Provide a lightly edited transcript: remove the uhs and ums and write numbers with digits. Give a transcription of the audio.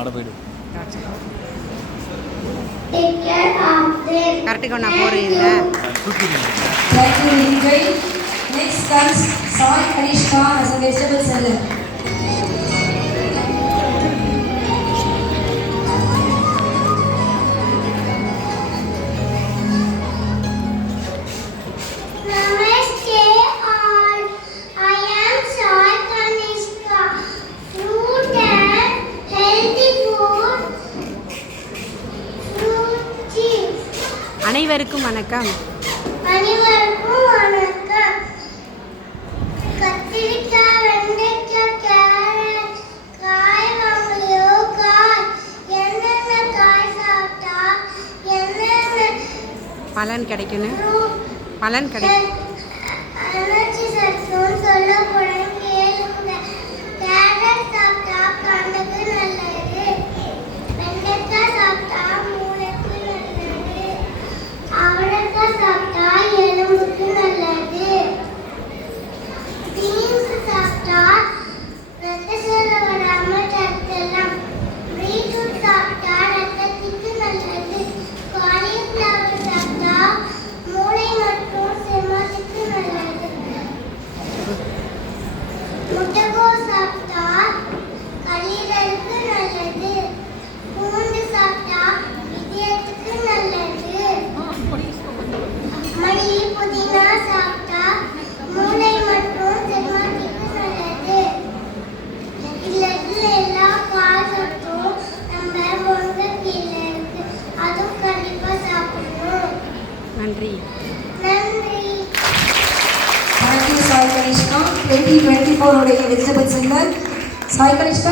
ஆட போயிடு கரெக்டுக்கு நான் போகிறீங்களா? Next comes Sai Kanishka as a vegetable seller. அனைவருக்கும் வணக்கம். அனைவருக்கும் வணக்கம். கத்திரிக்காய், வெண்டைக்காய், கேரட், காய் வாங்கலையோ காய், என்னென்ன காய் சாப்பிட்டா என்னென்ன பலன் கிடைக்கணும், பலன் கிடைக்கும். எனர்ஜி சத்துன்னு சொல்ல போறேன் கேளுங்க. கேரட் சாப்பிட்டா கண்ணுக்கு நல்லது, வெண்டைக்காய் சாப்பிட்டா மூளைக்கு நல்லது, அவரைக்காய் சாப்பிட்டா எலும்புக்கு நல்லது, பீன்ஸ் சாப்பிட்டா ரத்த சோகை வராம தடுக்கலாம், பீட்ரூட் சாப்பிட்டா ரத்தத்துக்கு நல்லது, காலிஃப்ளவர் சாப்பிட்டா மூளை மற்றும் செரிமானத்துக்கு நல்லது, முட்டைக்கோஸ் சாப்பிட்டா கல்லீரலுக்கு நல்லது, பூண்டு சாப்பிட்டா இதயத்துக்கு நல்லது, மல்லி புதினா சாப்பிட்டா மூளை மற்றும் செரிமானத்துக்கு நல்லது. இதுல எல்லா காய் சத்தும் நம்ம முருங்கைக்கீரை இருக்கு, அதுவும் கண்டிப்பா சாப்பிடணும். நன்றி. நன்றி. Thank you, Sai Kanishka. 2024 உடைய vegetable seller. Sai Kanishka